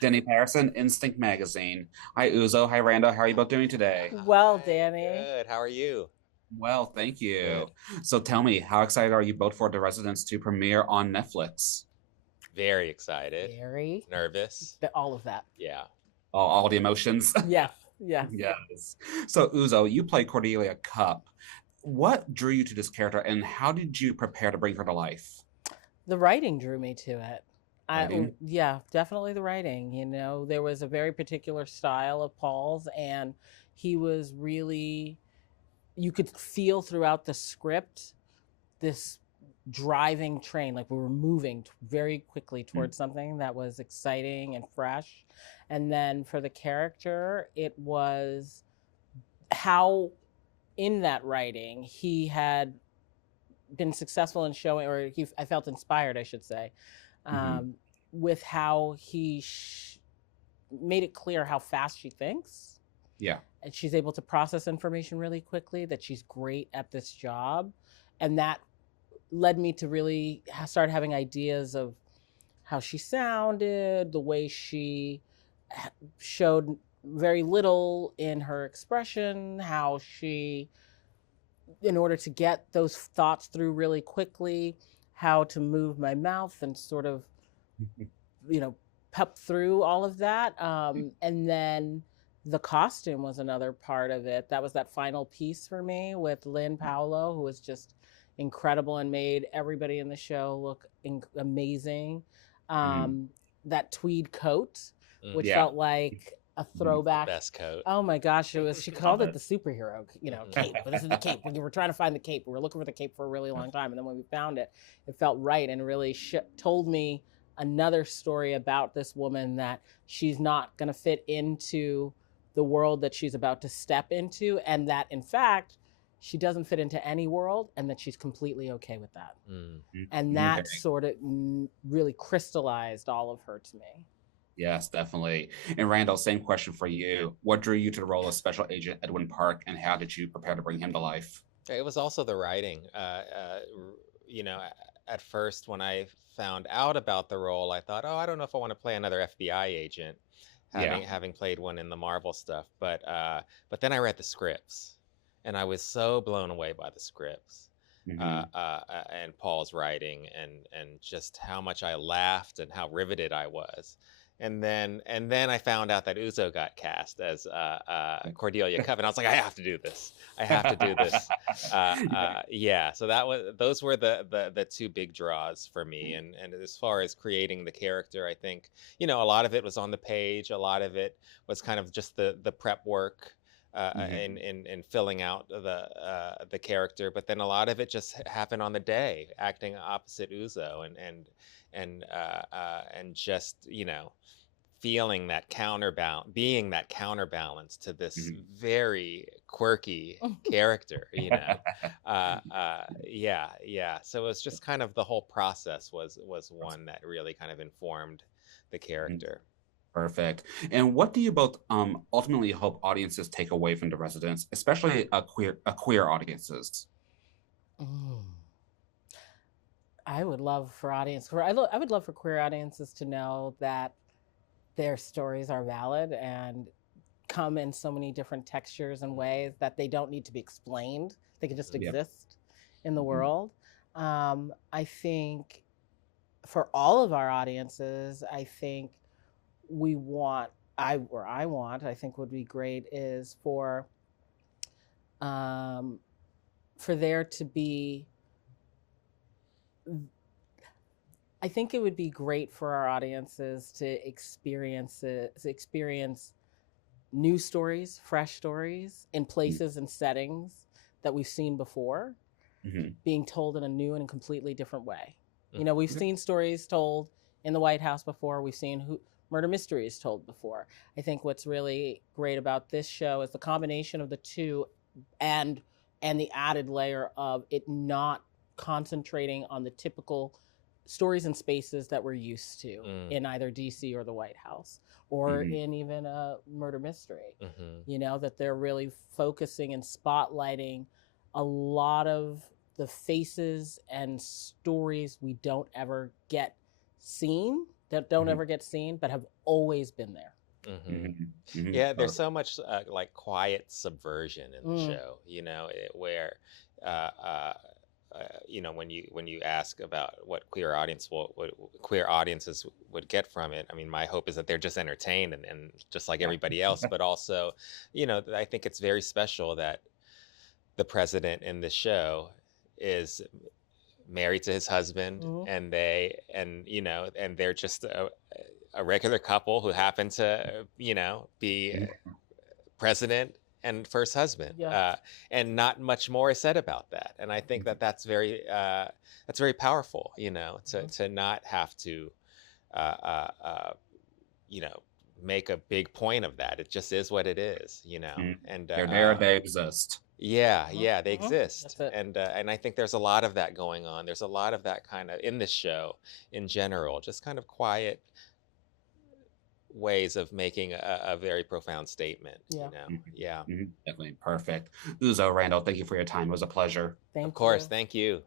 Denny Patterson, Instinct Magazine. Hi, Uzo. Hi, Randall. How are you both doing today? Well, Hi, Danny, good. How are you? Well, thank Good. you. So tell me, how excited are you both for The Residence to premiere on Netflix? Very excited. very, Nervous. all of that. Yeah. All the emotions? Yeah. Yes, yes. Yes. So, Uzo, you play Cordelia Cupp. What drew you to this character, and how did you prepare to bring her to life? The writing drew me to it. Writing? Yeah, definitely the writing. There was a very particular style of Paul's, and he was really, you could feel throughout the script this driving train, like we were moving very quickly Mm, towards something that was exciting and fresh. And then for the character, it was how in that writing he had been successful in showing, or I felt inspired, I should say, mhm. um, with how he made it clear how fast she thinks, Yeah. and she's able to process information really quickly, that she's great at this job. And that led me to really start having ideas of how she sounded, the way she showed very little in her expression, how she, in order to get those thoughts through really quickly, how to move my mouth and sort of, you know, pep through all of that. And then the costume was another part of it. That was that final piece for me with Lynn Paolo, who was just incredible and made everybody in the show look amazing. Mhm. That tweed coat, which Hmm. Yeah. felt like a Mhm. The throwback. best coat. Oh my gosh, it was. She Love called it it. the superhero, cape. Hmm. But this is the cape. We were trying to find the cape. We were looking for the cape for a really long time, and then when we found it, it felt right and really told me another story about this woman, that she's not going to fit into the world that she's about to step into, and that in fact she doesn't fit into any world, and that she's completely okay with that. Mm. And Okay. that sort of really crystallized all of her to me. Yes, definitely. And Randall, same question for you. What drew you to the role of Special Agent Edwin Park, and how did you prepare to bring him to life? It was also the writing. You know, at first when I found out about the role, I thought, oh, I don't know if I want to play another FBI agent, Yeah. having played one in the Marvel stuff. But then I read the scripts, and I was so blown away by the scripts. Hmm. And Paul's writing, and just how much I laughed and how riveted I was. And then I found out that Uzo got cast as Cordelia Cupp, and I was like, I have to do this. I have to do this. Yeah. So those were the two big draws for me. And as far as creating the character, I think a lot of it was on the page. A lot of it was kind of just the prep work, Hmm. in filling out the character, but then a lot of it just happened on the day, acting opposite Uzo, and just feeling that counterbalance, being that counterbalance to this Hmm. very quirky character. Yeah, yeah. So it was just kind of the whole process was one that really kind of informed the character. Perfect. And what do you both ultimately hope audiences take away from The Residents, especially a queer audiences? Mm. I would love for I would love for queer audiences to know that their stories are valid and come in so many different textures and ways, that they don't need to be explained. They can just Mhm. Yeah. exist in the Hmm. world. I think for all of our audiences, I think we want, I want, I think would be great, is um, for there to be, I think it would be great for our audiences to experience new stories, fresh stories in places and settings that we've seen before, Hmm. being told in a new and completely different way. We've Mhm. seen stories told in the White House before. We've seen murder mysteries told before. I think what's really great about this show is the combination of the two, and the added layer of it not concentrating on the typical stories and spaces that we're used to Mm. in either DC or the White House, or Hmm. in even a murder mystery. Mhm. That they're really focusing and spotlighting a lot of the faces and stories we don't ever get seen, that don't ever get seen, but have always been there. Yeah, there's so much like quiet subversion in the show, where when you ask about what queer audiences would get from it, I mean, my hope is that they're just entertained and just like everybody else, but also, I think it's very special that the president in the show is married to his husband, and they're just a regular couple who happen to, be president and first husband, and not much more is said about that. And I think that that's very powerful, to not have to, make a big point of that. It just is what it is, and they're there, they exist. Yeah, they exist. And I think there's a lot of that going on. There's a lot of that kind of in this show in general, just kind of quiet ways of making a very profound statement. Definitely. Perfect. Uzo, Randall, thank you for your time. It was a pleasure. Of course. Thank you.